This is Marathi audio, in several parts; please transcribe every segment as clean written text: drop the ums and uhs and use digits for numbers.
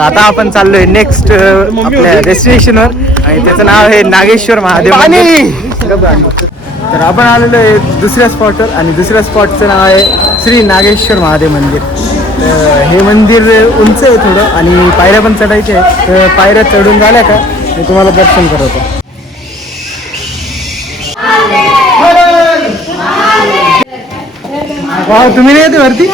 तर आता आपण चाललोय नेक्स्ट आपल्या डेस्टिनेशनवर आणि त्याचं नाव आहे नागेश्वर महादेव मंदिर. तर आपण आलेलो आहे दुसऱ्या स्पॉटवर आणि दुसऱ्या स्पॉटचं नाव आहे श्री नागेश्वर महादेव मंदिर. तर हे मंदिर उंच आहे थोडं आणि पायऱ्या पण चढायचे आहेत. तर पायऱ्या चढून झाल्या का मी तुम्हाला दर्शन करवतो. वा, तुम्ही नाही येते वरती?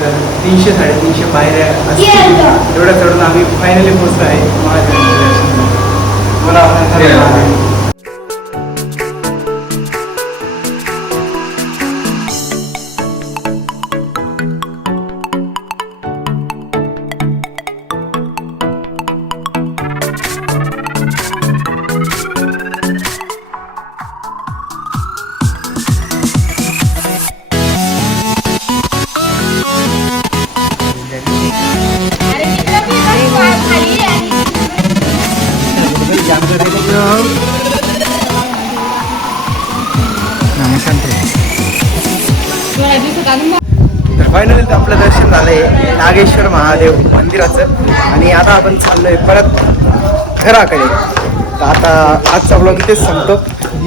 तर 300-350 पायऱ्या असतील तेवढ्या चढून आम्ही फायनली पोहोचलो आहे महादेवाच्या दर्शनाला. मला आपण तर फायनली आपलं दर्शन झालंय नागेश्वर महादेव मंदिराचं आणि आता आपण चाललोय परत घराकडे. तर आता आजचा ब्लॉग इथेच संपतो.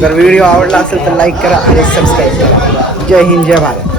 जर व्हिडिओ आवडला असेल तर लाईक करा आणि सबस्क्राईब करा. जय हिंद, जय भारत.